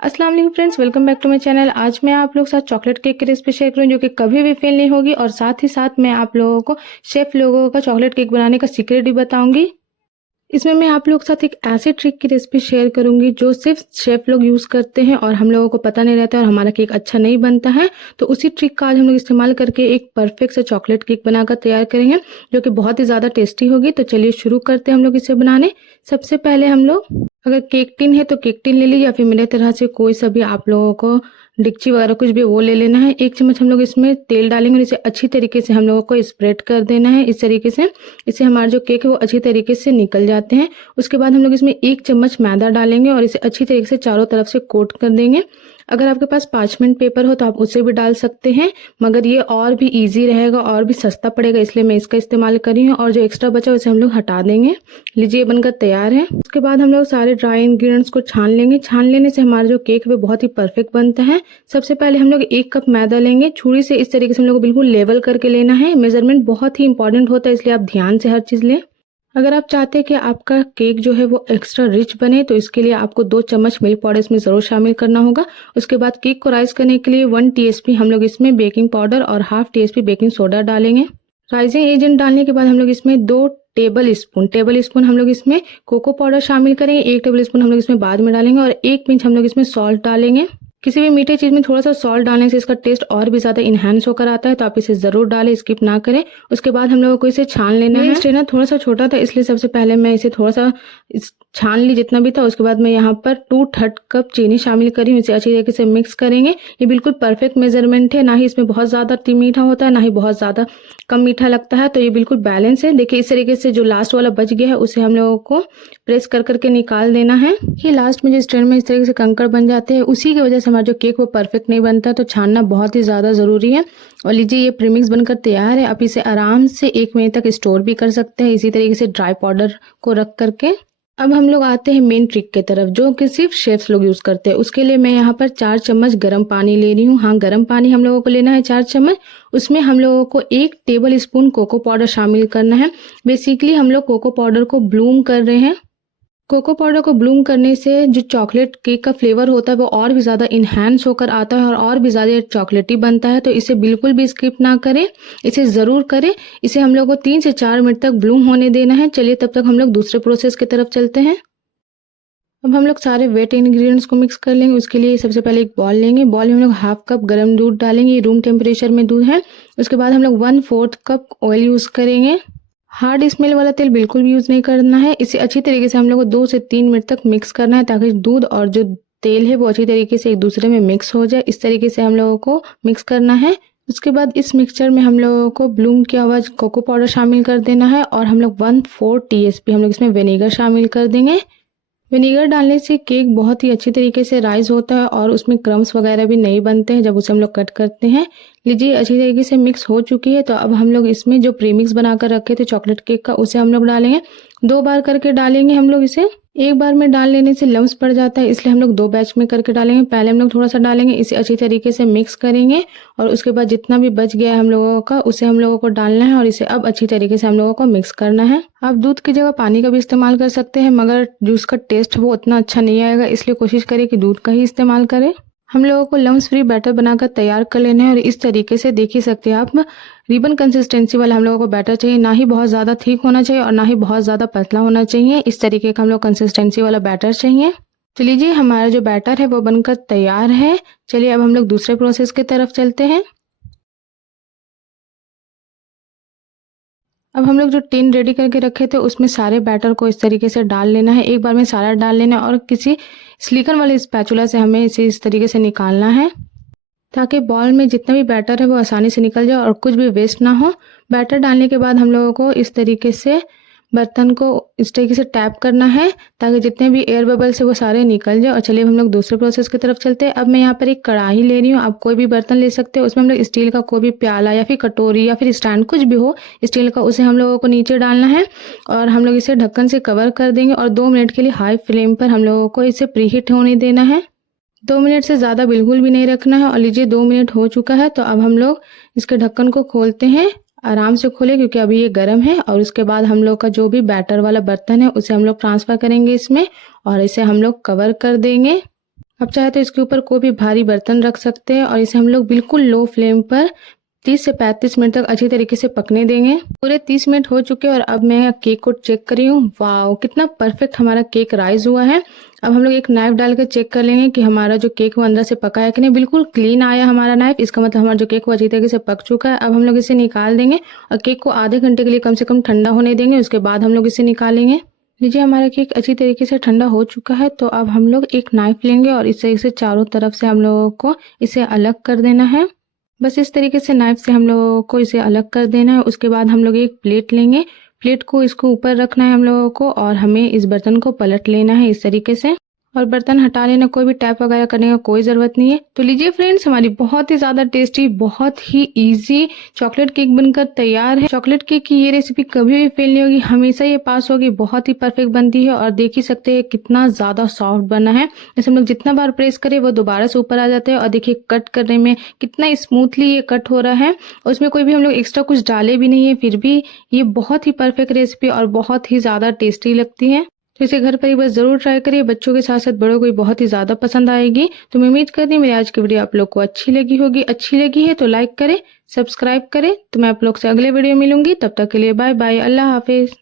अस्सलाम वालेकुम friends, welcome back to my channel. आज मैं आप लोग के साथ चॉकलेट केक की रेसिपी शेयर करूँ जो कि कभी भी फेल नहीं होगी, और साथ ही साथ मैं आप लोगों को शेफ लोगों का चॉकलेट केक बनाने का सीक्रेट भी बताऊंगी। इसमें मैं आप लोगों के साथ एक ऐसे ट्रिक की रेसिपी शेयर करूंगी जो सिर्फ शेफ लोग यूज करते हैं और हम लोगों को पता नहीं रहता है और हमारा केक अच्छा नहीं बनता है। तो उसी ट्रिक का आज हम लोग इस्तेमाल करके एक परफेक्ट से चॉकलेट केक बनाकर तैयार करेंगे जो कि बहुत ही ज्यादा टेस्टी होगी। तो चलिए शुरू करते हैं हम लोग इसे बनाने। सबसे पहले हम लोग, अगर केक टिन है तो केक टिन ले लीजिए, या फिर मेरे तरह से कोई सा भी आप लोगों को डिक्ची वगैरह कुछ भी वो ले लेना है। 1 चम्मच हम लोग इसमें तेल डालेंगे और इसे अच्छी तरीके से हम लोगों को स्प्रेड कर देना है इस तरीके से। इससे हमारा जो केक है वो अच्छी तरीके से निकल जाते हैं। उसके बाद हम लोग इसमें 1 चम्मच मैदा डालेंगे और इसे अच्छी तरीके से चारों तरफ से कोट कर देंगे। अगर आपके पास पार्चमेंट पेपर हो तो आप उसे भी डाल सकते हैं, मगर ये और भी इजी रहेगा और भी सस्ता पड़ेगा, इसलिए मैं इसका इस्तेमाल कर रही हूँ। और जो एक्स्ट्रा बचा उसे हम लोग हटा देंगे। लीजिए, बनकर तैयार है। उसके बाद हम लोग सारे ड्राई इंग्रेडिएंट्स को छान लेंगे। छान लेने से हमारा जो केक है वो बहुत ही परफेक्ट बनता है। सबसे पहले हम लोग 1 कप मैदा लेंगे। छुरी से इस तरीके से हम लोग को बिल्कुल लेवल करके लेना है। मेजरमेंट बहुत ही इंपॉर्टेंट होता है, इसलिए आप ध्यान से हर चीज लें। अगर आप चाहते हैं कि आपका केक जो है वो एक्स्ट्रा रिच बने तो इसके लिए आपको 2 चम्मच मिल्क पाउडर इसमें जरूर शामिल करना होगा। उसके बाद केक को राइज करने के लिए 1 टीएसपी हम लोग इसमें बेकिंग पाउडर और हाफ टीएसपी बेकिंग सोडा डालेंगे। राइजिंग एजेंट डालने के बाद हम लोग इसमें 2 टेबल स्पून हम लोग इसमें कोको पाउडर शामिल करेंगे। 1 टेबल स्पून हम लोग इसमें बाद में डालेंगे और 1 पिंच हम लोग इसमें सॉल्ट डालेंगे। किसी भी मीठे चीज में थोड़ा सा सॉल्ट डालने से इसका टेस्ट और भी ज्यादा इनहेंस होकर आता है, तो आप इसे जरूर डालें, स्किप ना करें। उसके बाद हम लोगों को इसे छान लेना है। स्ट्रेनर थोड़ा सा छोटा था, इसलिए सबसे पहले मैं इसे थोड़ा सा छान ली जितना भी था। उसके बाद मैं यहाँ पर 2/3 कप चीनी शामिल करी हूँ। इसे अच्छी तरीके से मिक्स करेंगे। ये बिल्कुल परफेक्ट मेजरमेंट है, ना ही इसमें बहुत ज्यादा मीठा होता है ना ही बहुत ज्यादा कम मीठा लगता है, तो ये बिल्कुल बैलेंस है। देखिए, इस तरीके से जो लास्ट वाला बच गया है उसे हम लोगों को प्रेस कर करके निकाल देना है। ये लास्ट में जो स्ट्रेन में इस तरीके से कंकड़ बन जाते हैं, उसी की वजह से हमारा जो केक वो परफेक्ट नहीं बनता, तो छानना बहुत ही ज्यादा जरूरी है। और लीजिए, ये प्रीमिक्स बनकर तैयार है। आप इसे आराम से 1 महीने तक स्टोर भी कर सकते हैं इसी तरीके से ड्राई पाउडर को रख करके। अब हम लोग आते हैं मेन ट्रिक की तरफ जो कि सिर्फ शेफ्स लोग यूज करते हैं। उसके लिए मैं यहाँ पर 4 चम्मच गर्म पानी ले रही हूँ। हाँ, गर्म पानी हम लोगों को लेना है 4 चम्मच। उसमें हम लोगों को 1 टेबल स्पून कोको पाउडर शामिल करना है। बेसिकली हम लोग कोको पाउडर को ब्लूम कर रहे हैं। कोको पाउडर को ब्लूम करने से जो चॉकलेट केक का फ्लेवर होता है वो और भी ज़्यादा इन्हांस होकर आता है और भी ज़्यादा चॉकलेटी बनता है। तो इसे बिल्कुल भी स्किप ना करें, इसे ज़रूर करें। इसे हम लोग को 3 से 4 मिनट तक ब्लूम होने देना है। चलिए, तब तक हम लोग दूसरे प्रोसेस की तरफ चलते हैं। अब हम लोग सारे वेट इंग्रेडिएंट्स को मिक्स कर लेंगे। उसके लिए सबसे पहले एक बॉल लेंगे। बॉल में हम लोग हाफ कप गर्म दूध डालेंगे। ये रूम टेम्परेचर में दूध है। उसके बाद हम लोग 1/4 कप ऑयल यूज़ करेंगे। हार्ड स्मेल वाला तेल बिल्कुल भी यूज नहीं करना है। इसे अच्छी तरीके से हम लोग को 2 से 3 मिनट तक मिक्स करना है ताकि दूध और जो तेल है वो अच्छी तरीके से एक दूसरे में मिक्स हो जाए। इस तरीके से हम लोगों को मिक्स करना है। उसके बाद इस मिक्सचर में हम लोगों को ब्लूम किया हुआ कोको पाउडर शामिल कर देना है और हम लोग 1/4 टीएसपी हम लोग इसमें विनेगर शामिल कर देंगे। विनेगर डालने से केक बहुत ही अच्छी तरीके से राइज होता है और उसमें क्रम्स वगैरह भी नहीं बनते हैं जब उसे हम लोग कट करते हैं। लीजिए, अच्छी तरीके से मिक्स हो चुकी है। तो अब हम लोग इसमें जो प्रीमिक्स बनाकर रखे थे चॉकलेट केक का उसे हम लोग डालेंगे। 2 बार करके डालेंगे हम लोग इसे। एक बार में डाल लेने से लम्स पड़ जाता है, इसलिए हम लोग 2 बैच में करके डालेंगे। पहले हम लोग थोड़ा सा डालेंगे, इसे अच्छी तरीके से मिक्स करेंगे और उसके बाद जितना भी बच गया है हम लोगों का उसे हम लोगों को डालना है और इसे अब अच्छी तरीके से हम लोगों को मिक्स करना है। आप दूध की जगह पानी का भी इस्तेमाल कर सकते हैं, मगर जूस का टेस्ट वो उतना अच्छा नहीं आएगा, इसलिए कोशिश करें कि दूध का ही इस्तेमाल करें। हम लोगों को लम्स फ्री बैटर बनाकर तैयार कर लेना है और इस तरीके से देख ही सकते हैं आप, रिबन कंसिस्टेंसी वाला हम लोगों को बैटर चाहिए। ना ही बहुत ज़्यादा थिक होना चाहिए और ना ही बहुत ज़्यादा पतला होना चाहिए। इस तरीके का हम लोग कंसिस्टेंसी वाला बैटर चाहिए। तो लीजिए, हमारा जो बैटर है वो बनकर तैयार है। चलिए, अब हम लोग दूसरे प्रोसेस की तरफ चलते हैं। अब हम लोग जो टिन रेडी करके रखे थे उसमें सारे बैटर को इस तरीके से डाल लेना है। एक बार में सारा डाल लेना है और किसी सिलिकॉन वाले स्पैचुला से हमें इसे इस तरीके से निकालना है ताकि बॉल में जितना भी बैटर है वो आसानी से निकल जाए और कुछ भी वेस्ट ना हो। बैटर डालने के बाद हम लोगों को इस तरीके से बर्तन को इस तरीके से टैप करना है ताकि जितने भी एयर बबल्स है वो सारे निकल जाए। और चलिए, हम लोग दूसरे प्रोसेस की तरफ चलते हैं। अब मैं यहाँ पर एक कढ़ाई ले रही हूँ। आप कोई भी बर्तन ले सकते हो। उसमें हम लोग स्टील का कोई भी प्याला या फिर कटोरी या फिर स्टैंड कुछ भी हो स्टील का, उसे हम लोगों को नीचे डालना है और हम लोग इसे ढक्कन से कवर कर देंगे और 2 मिनट के लिए हाई फ्लेम पर हम लोगों को इसे प्रीहीट होने देना है। 2 मिनट से ज़्यादा बिल्कुल भी नहीं रखना है। और लीजिए, 2 मिनट हो चुका है। तो अब हम लोग इसके ढक्कन को खोलते हैं। आराम से खोलें क्योंकि अभी ये गर्म है। और उसके बाद हम लोग का जो भी बैटर वाला बर्तन है उसे हम लोग ट्रांसफ़र करेंगे इसमें और इसे हम लोग कवर कर देंगे। आप चाहे तो इसके ऊपर कोई भी भारी बर्तन रख सकते हैं और इसे हम लोग बिल्कुल लो फ्लेम पर 30 से 35 मिनट तक अच्छी तरीके से पकने देंगे। पूरे 30 मिनट हो चुके हैं और अब मैं केक को चेक कर रही हूँ। वाओ, कितना परफेक्ट हमारा केक राइज हुआ है। अब हम लोग एक नाइफ डाल कर चेक कर लेंगे कि हमारा जो केक वो अंदर से पका है कि नहीं। बिल्कुल क्लीन आया हमारा नाइफ, इसका मतलब हमारा जो केक वो अच्छी तरीके से पक चुका है। अब हम लोग इसे निकाल देंगे और केक को आधे घंटे के लिए कम से कम ठंडा होने देंगे, उसके बाद हम लोग इसे निकालेंगे। लीजिए, हमारा केक अच्छी तरीके से ठंडा हो चुका है। तो अब हम लोग एक नाइफ लेंगे और इसे चारों तरफ से हम लोगों को इसे अलग कर देना है। बस इस तरीके से नाइफ से हम लोगों को इसे अलग कर देना है। उसके बाद हम लोग एक प्लेट लेंगे, प्लेट को इसको ऊपर रखना है हम लोगों को और हमें इस बर्तन को पलट लेना है इस तरीके से और बर्तन हटा लेना। कोई भी टैप वगैरह करने का कोई ज़रूरत नहीं है। तो लीजिए फ्रेंड्स, हमारी बहुत ही ज़्यादा टेस्टी, बहुत ही इजी चॉकलेट केक बनकर तैयार है। चॉकलेट केक की ये रेसिपी कभी भी फेल नहीं होगी, हमेशा ये पास होगी। बहुत ही परफेक्ट बनती है और देख ही सकते हैं कितना ज़्यादा सॉफ्ट बना है। जैसे हम लोग जितना बार प्रेस करें वो दोबारा से ऊपर आ जाते हैं और देखिए कट करने में कितना स्मूथली ये कट हो रहा है। और उसमें कोई भी हम लोग एक्स्ट्रा कुछ डाले भी नहीं है, फिर भी ये बहुत ही परफेक्ट रेसिपी और बहुत ही ज़्यादा टेस्टी लगती है। तो इसे घर पर एक बार जरूर ट्राई करिए, बच्चों के साथ साथ बड़ों को भी बहुत ही ज़्यादा पसंद आएगी। तो मैं उम्मीद करती हूँ मेरी आज की वीडियो आप लोग को अच्छी लगी होगी। अच्छी लगी है तो लाइक करें, सब्सक्राइब करें। तो मैं आप लोग से अगले वीडियो मिलूंगी, तब तक के लिए बाय बाय, अल्लाह हाफिज़।